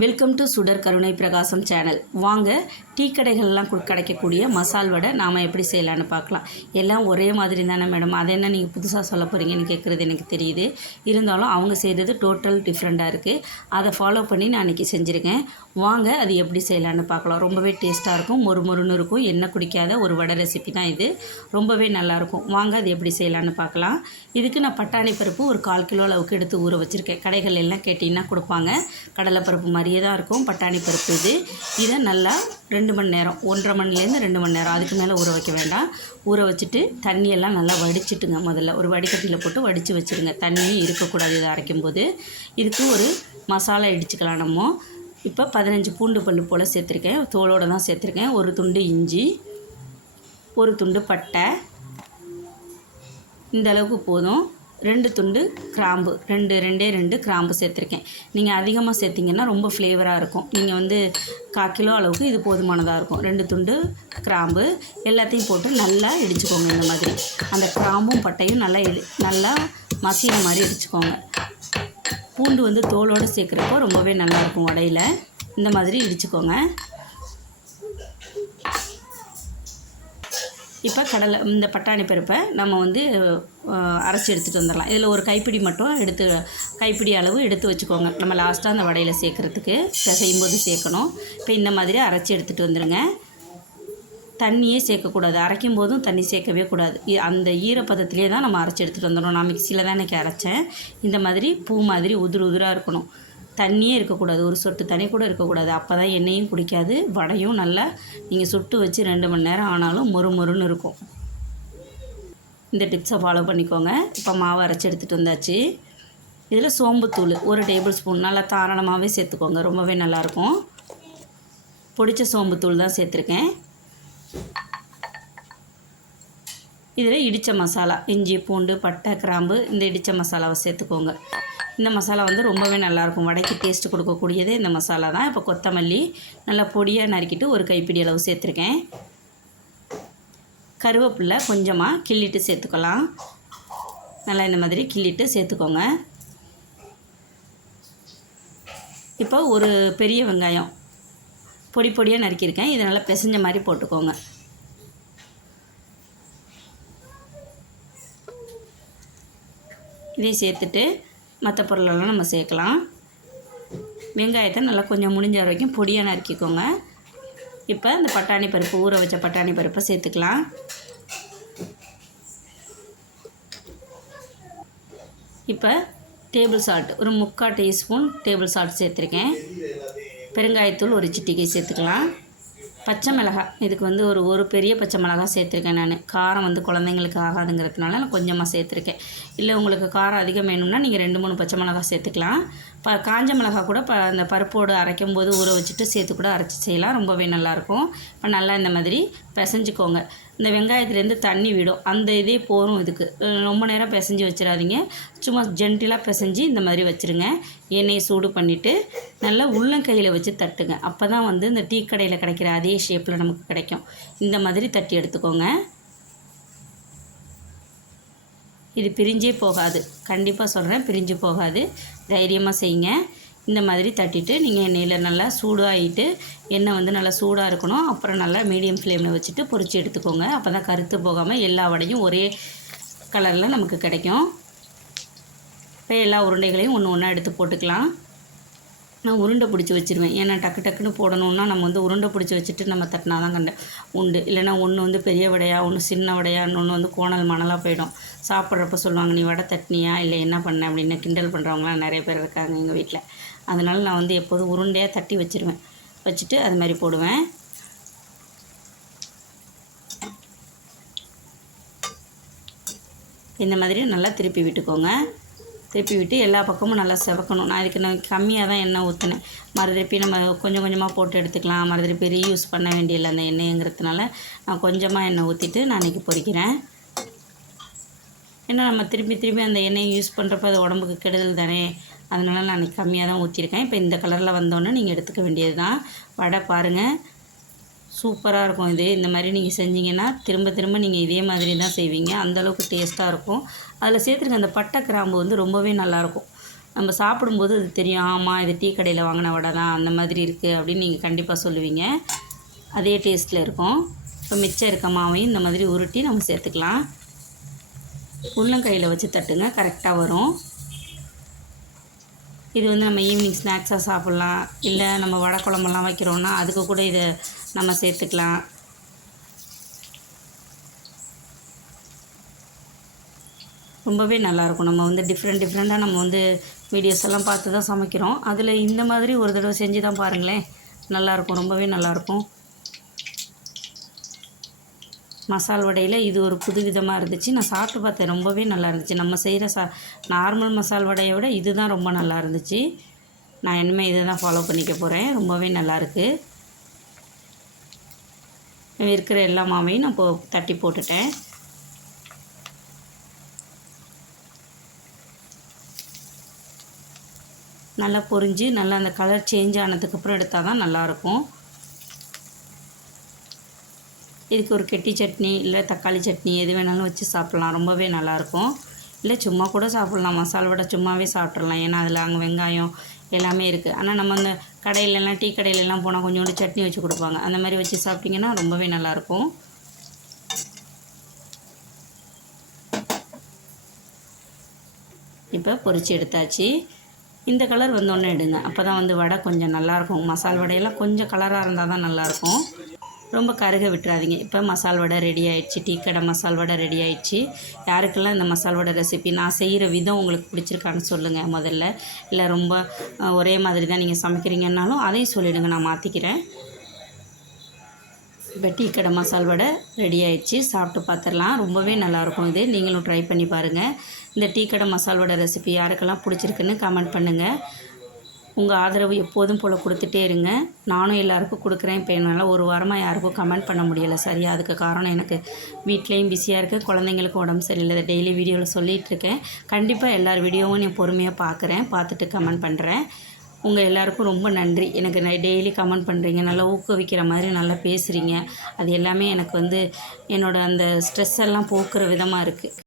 Welcome to சுடர் கருணை பிரகாசம் சேனல் வாங்க டீ கடைகள்லாம் கு- கிடைக்கக்கூடிய மசால் வடை நாம் எப்படி செய்யலான்னு பார்க்கலாம். எல்லாம் ஒரே மாதிரி தானே மேடம் அதை என்ன நீங்கள் புதுசாக சொல்ல போகிறீங்கன்னு கேட்குறது எனக்கு தெரியுது. இருந்தாலும் அவங்க செய்கிறது டோட்டல் டிஃப்ரெண்ட்டாக இருக்குது அதை ஃபாலோ பண்ணி நான் இன்றைக்கி செஞ்சுருக்கேன். வாங்க அது எப்படி செய்யலான்னு பார்க்கலாம். ரொம்பவே டேஸ்ட்டாக இருக்கும் மொறு மொறுன்னு இருக்கும். எண்ணெய் குடிக்காத ஒரு வடை ரெசிபி தான் இது. ரொம்பவே நல்லாயிருக்கும் வாங்க அது எப்படி செய்யலான்னு பார்க்கலாம். இதுக்கு நான் பட்டாணி பருப்பு ஒரு கால் கிலோ அளவுக்கு எடுத்து ஊற வச்சுருக்கேன். கடைகள் எல்லாம் கேட்டிங்கன்னா கொடுப்பாங்க. கடலைப்பருப்பு மாதிரி மாதிரியே தான் இருக்கும். பட்டாணி பருப்பு இது. இதை நல்லா ரெண்டு மணி நேரம் ஒன்றரை மணிலேருந்து ரெண்டு மணி நேரம். அதுக்கு மேலே ஊற வைக்க வேண்டாம். ஊற வச்சுட்டு தண்ணியெல்லாம் நல்லா வடிச்சிட்டுங்க முதல்ல. ஒரு வடிகட்டியில் போட்டு வடித்து வச்சுருங்க. தண்ணி இருக்கக்கூடாது இதை அரைக்கும்போது. இதுக்கு ஒரு மசாலா இடிச்சுக்கலாம் நம்ம. இப்போ பதினஞ்சு பூண்டு பல்லு போல் சேர்த்துருக்கேன். தோலோடு தான் சேர்த்துருக்கேன். ஒரு துண்டு இஞ்சி ஒரு துண்டு பட்டை. இந்த அளவுக்கு போதும். ரெண்டு துண்டு கிராம்பு. ரெண்டு ரெண்டே ரெண்டு கிராம்பு சேர்த்துருக்கேன். நீங்கள் அதிகமாக சேர்த்திங்கன்னா ரொம்ப ஃப்ளேவராக இருக்கும். நீங்கள் வந்து கால் கிலோ அளவுக்கு இது போதுமானதாக இருக்கும். ரெண்டு துண்டு கிராம்பு எல்லாத்தையும் போட்டு நல்லா இடிச்சுக்கோங்க இந்த மாதிரி. அந்த கிராம்பும் பட்டையும் நல்லா இடி நல்லா மசின மாதிரி இடிச்சுக்கோங்க. பூண்டு வந்து தோலோடு சேர்க்குறப்போ ரொம்பவே நல்லாயிருக்கும் உடையில இந்த மாதிரி இடிச்சுக்கோங்க. இப்போ கடலை இந்த பட்டாணி பருப்பை நம்ம வந்து அரைச்சி எடுத்துகிட்டு வந்துடலாம். இதில் ஒரு கைப்பிடி மட்டும் எடுத்து கைப்பிடி அளவு எடுத்து வச்சுக்கோங்க. நம்ம லாஸ்ட்டாக அந்த வடையில் சேர்க்குறதுக்கு செய்யும்போது சேர்க்கணும். இப்போ இந்த மாதிரி அரைச்சி எடுத்துகிட்டு வந்துடுங்க தண்ணியே சேர்க்கக்கூடாது. அரைக்கும் போதும் தண்ணி சேர்க்கவே கூடாது. அந்த ஈரப்பதத்திலே தான் நம்ம அரைச்சி எடுத்துகிட்டு வந்துடணும். நான் மிக்சியில் தான் இன்றைக்கி அரைச்சேன். இந்த மாதிரி பூ மாதிரி உதிர் உதிராக இருக்கணும். தண்ணியே இருக்கக்கூடாது. ஒரு சொட்டு தண்ணி கூட இருக்கக்கூடாது. அப்போ தான் எண்ணெயும் குடிக்காது வடையும் நல்லா நீங்கள் சுட்டு வச்சு ரெண்டு மணி நேரம் ஆனாலும் மொறு மொறுன்னு இருக்கும். இந்த டிப்ஸை ஃபாலோ பண்ணிக்கோங்க. இப்போ மாவு அரைச்சி எடுத்துகிட்டு வந்தாச்சு. இதில் சோம்புத்தூள் ஒரு டேபிள் ஸ்பூன் நல்லா தாராளமாகவே சேர்த்துக்கோங்க. ரொம்பவே நல்லாயிருக்கும். பிடிச்ச சோம்புத்தூள் தான் சேர்த்துருக்கேன். இதில் இடித்த மசாலா இஞ்சி பூண்டு பட்டை கிராம்பு இந்த இடித்த மசாலாவை சேர்த்துக்கோங்க. இந்த மசாலா வந்து ரொம்பவே நல்லாயிருக்கும். வடைக்கு டேஸ்ட் கொடுக்கக்கூடியதே இந்த மசாலா தான். இப்போ கொத்தமல்லி நல்லா பொடியாக நறுக்கிட்டு ஒரு கைப்பிடி அளவு சேர்த்துருக்கேன். கருவேப்பிலை கொஞ்சமாக கிள்ளிட்டு சேர்த்துக்கலாம். நல்லா இந்த மாதிரி கிள்ளிட்டு சேர்த்துக்கோங்க. இப்போ ஒரு பெரிய வெங்காயம் பொடி பொடியாக நறுக்கியிருக்கேன். இதை நல்லா பிசைஞ்ச மாதிரி போட்டுக்கோங்க. இதையும் சேர்த்துட்டு மற்ற பொருளெல்லாம் நம்ம சேர்க்கலாம். வெங்காயத்தை நல்லா கொஞ்சம் முடிஞ்ச வரைக்கும் பொடியாக நறுக்கிக்கோங்க. இப்போ இந்த பட்டாணி பருப்பு ஊற வச்ச பட்டாணி பருப்பை சேர்த்துக்கலாம். இப்போ டேபிள் சால்ட் ஒரு முக்கால் டீஸ்பூன் டேபிள் சால்ட் சேர்த்துருக்கேன். பெருங்காயத்தூள் ஒரு சிட்டிகை சேர்த்துக்கலாம். பச்சை மிளகாய். இதுக்கு வந்து ஒரு ஒரு பெரிய பச்சை மிளகாய் சேர்த்துருக்கேன் நான். காரம் வந்து குழந்தைங்களுக்கு ஆகாதுங்கிறதுனால நான் கொஞ்சமாக சேர்த்துருக்கேன். இல்லை உங்களுக்கு காரம் அதிகம் வேணும்னா நீங்கள் ரெண்டு மூணு பச்சை மிளகாய் சேர்த்துக்கலாம். ப காஞ்ச மிளகாய் கூட ப அந்த பருப்போடு அரைக்கும் போது ஊற வச்சுட்டு சேர்த்து கூட அரைச்சி செய்யலாம். ரொம்பவே நல்லாயிருக்கும். இப்போ நல்லா இந்த மாதிரி பிசைஞ்சிக்கோங்க. இந்த வெங்காயத்துலேருந்து தண்ணி விடும். அந்த இதே போகும் இதுக்கு. ரொம்ப நேரம் பிசைஞ்சு வச்சிடாதீங்க. சும்மா ஜென்டிலாக பிசைஞ்சு இந்த மாதிரி வச்சுருங்க. எண்ணெயை சூடு பண்ணிவிட்டு நல்லா உள்ளங்கையில் வச்சு தட்டுங்க. அப்போ தான் வந்து இந்த டீ கடையில் கிடைக்கிற அதே ஷேப்பில் நமக்கு கிடைக்கும். இந்த மாதிரி தட்டி எடுத்துக்கோங்க. இது பிரிஞ்சே போகாது. கண்டிப்பாக சொல்கிறேன் பிரிஞ்சு போகாது. தைரியமாக செய்யுங்க. இந்த மாதிரி தட்டிட்டு நீங்கள் எண்ணெயில் நல்லா சூடாகிட்டு எண்ணெய் வந்து நல்லா சூடாக இருக்கணும். அப்புறம் நல்லா மீடியம் ஃப்ளேமில் வச்சுட்டு பொறிச்சு எடுத்துக்கோங்க. அப்போ தான் கருத்து போகாமல் எல்லா வடையும் ஒரே கலரில் நமக்கு கிடைக்கும். இப்போ எல்லா உருண்டைகளையும் ஒன்று ஒன்றா எடுத்து போட்டுக்கலாம். நான் உருண்டை பிடிச்சி வச்சிருவேன். ஏன்னா டக்கு டக்குன்னு போடணுன்னா நம்ம வந்து உருண்டை பிடிச்சி வச்சுட்டு நம்ம தட்டினா தான் கண்ட உண்டு. இல்லைன்னா ஒன்று வந்து பெரிய வடையா ஒன்று சின்ன வடையா இன்னொன்று வந்து கோணல் மணலாக போயிடும். சாப்பிட்றப்ப சொல்லுவாங்க நீ வடை தட்டினியா? இல்லை என்ன பண்ண? அப்படின்னு கிண்டல் பண்ணுறவங்களாம் நிறைய பேர் இருக்காங்க எங்கள் வீட்டில் அதனால நான் வந்து எப்போதும் உருண்டையாக தட்டி வச்சிருவேன். வச்சுட்டு அது மாதிரி போடுவேன். இந்த மாதிரி நல்லா திருப்பி விட்டுக்கோங்க. திருப்பி விட்டு எல்லா பக்கமும் நல்லா செவக்கணும். நான் இதுக்கு நான் கம்மியாக தான் எண்ணெய் ஊற்றினேன் மறுதிருப்பி நம்ம கொஞ்சம் கொஞ்சமாக போட்டு எடுத்துக்கலாம். மறுதிருப்பி ரீயூஸ் பண்ண வேண்டியதில்லை அந்த எண்ணெய்ங்கிறதுனால. நான் கொஞ்சமாக எண்ணெய் ஊற்றிட்டு நான் இன்றைக்கி பொறிக்கிறேன் ஏன்னா நம்ம திரும்பி திரும்பி அந்த எண்ணெயை யூஸ் பண்ணுறப்ப அது உடம்புக்கு கெடுதல் தானே. அதனால நான் இன்னைக்கு கம்மியாக தான் ஊற்றிருக்கேன் இப்போ இந்த கலரில் வந்தோன்னே நீங்கள் எடுத்துக்க வேண்டியது தான் வடை பாருங்கள் சூப்பராக இருக்கும் இது. இந்த மாதிரி நீங்கள் செஞ்சீங்கன்னா திரும்ப திரும்ப நீங்கள் இதே மாதிரி தான் செய்வீங்க. அந்தளவுக்கு டேஸ்ட்டாக இருக்கும். அதில் சேர்த்துருக்க அந்த பட்டை கிராம்பு வந்து ரொம்பவே நல்லாயிருக்கும் நம்ம சாப்பிடும்போது அது தெரியும் ஆமாம் இது டீ கடையில் வாங்கின வடை தான் அந்த மாதிரி இருக்குது அப்படின்னு நீங்கள் கண்டிப்பாக சொல்லுவீங்க. அதே டேஸ்ட்டில் இருக்கும். இப்போ மிச்சம் இருக்க மாவையும் இந்த மாதிரி உருட்டி நம்ம சேர்த்துக்கலாம். உள்ளங்கையில் வச்சு தட்டுங்க. கரெக்டாக வரும். இது வந்து நம்ம ஈவினிங் ஸ்நாக்ஸாக சாப்பிட்லாம். இல்லை நம்ம வடை குழம்பெல்லாம் வைக்கிறோன்னா அதுக்கு கூட இதை நம்ம சேர்த்துக்கலாம். ரொம்பவே நல்லாயிருக்கும். நம்ம வந்து டிஃப்ரெண்ட் டிஃப்ரெண்ட்டாக நம்ம வந்து வீடியோஸ் எல்லாம் பார்த்து தான் சமைக்கிறோம். அதில் இந்த மாதிரி ஒரு தடவை செஞ்சு தான் பாருங்களேன். நல்லாயிருக்கும். ரொம்பவே நல்லாயிருக்கும். மசால் வடையில் இது ஒரு புது விதமாக இருந்துச்சு. நான் சாப்பிட்டு பார்த்தேன். ரொம்பவே நல்லா இருந்துச்சு நம்ம செய்கிற சா நார்மல் மசால் வடையை விட இது தான் ரொம்ப நல்லா இருந்துச்சு நான் இனிமேல் இதை தான் ஃபாலோ பண்ணிக்க போகிறேன் ரொம்பவே நல்லாயிருக்கு. இருக்கிற எல்லா மாவையும் நான் இப்போ தட்டி போட்டுட்டேன். நல்லா பொரிஞ்சு நல்லா அந்த கலர் சேஞ்ச் ஆனதுக்கப்புறம் எடுத்தால் தான் நல்லாயிருக்கும். இதுக்கு ஒரு கெட்டி சட்னி இல்லை தக்காளி சட்னி எது வேணாலும் வச்சு சாப்பிட்லாம். ரொம்பவே நல்லாயிருக்கும். இல்லை சும்மா கூட சாப்பிட்லாம். மசாலா வடை சும்மாவே சாப்பிட்றலாம் ஏன்னா அதில் அங்கே வெங்காயம் எல்லாமே இருக்குது ஆனால் நம்ம அந்த கடையிலலாம் டீ கடையிலலாம் போனால் கொஞ்சோண்டு சட்னி வச்சு கொடுப்பாங்க. அந்த மாதிரி வச்சு சாப்பிட்டிங்கன்னா ரொம்பவே நல்லாயிருக்கும். இப்போ பொறிச்சு எடுத்தாச்சு. இந்த கலர் வந்தோடனே எடுங்க. அப்போ தான் வந்து வடை கொஞ்சம் நல்லாயிருக்கும். மசால் வடையெல்லாம் கொஞ்சம் கலராக இருந்தால் தான் நல்லாயிருக்கும். ரொம்ப கருக விட்டுறாதீங்க. இப்போ மசால் வடை ரெடி ஆயிடுச்சு டீ கடை மசால் வடை ரெடி ஆயிடுச்சு. யாருக்கெல்லாம் இந்த மசால் வடை ரெசிபி நான் செய்கிற விதம் உங்களுக்கு பிடிச்சிருக்கான்னு சொல்லுங்கள் முதல்ல. இல்லை ரொம்ப ஒரே மாதிரி தான் நீங்கள் சமைக்கிறீங்கன்னாலும் அதையும் சொல்லிவிடுங்க நான் மாற்றிக்கிறேன் இப்போ டீ கடை மசால் வடை ரெடி ஆயிடுச்சு சாப்பிட்டு பார்த்துடலாம் ரொம்பவே நல்லாயிருக்கும் இது. நீங்களும் ட்ரை பண்ணி பாருங்கள் இந்த டீ கடை மசால் வடை ரெசிபி யாருக்கெல்லாம் பிடிச்சிருக்குன்னு கமெண்ட் பண்ணுங்கள் உங்கள் ஆதரவு எப்போதும் போல் கொடுத்துட்டே இருங்க. நானும் எல்லாருக்கும் கொடுக்குறேன். இப்போ என்னால் ஒரு வாரமாக யாருக்கும் கமெண்ட் பண்ண முடியலை. சரியா அதுக்கு காரணம் எனக்கு வீட்லேயும் பிஸியாக இருக்குது குழந்தைங்களுக்கு உடம்பு சரியில்லை. டெய்லி வீடியோவில் சொல்லிகிட்டு இருக்கேன். கண்டிப்பாக எல்லார் வீடியோவும் நான் பொறுமையாக பார்க்குறேன் பார்த்துட்டு கமெண்ட் பண்ணுறேன் உங்கள் எல்லாருக்கும் ரொம்ப நன்றி. எனக்கு நான் டெய்லி கமெண்ட் பண்ணுறீங்க நல்லா ஊக்குவிக்கிற மாதிரி நல்லா பேசுகிறீங்க அது எல்லாமே எனக்கு வந்து என்னோடய அந்த ஸ்ட்ரெஸ் எல்லாம் போக்குற விதமாக இருக்குது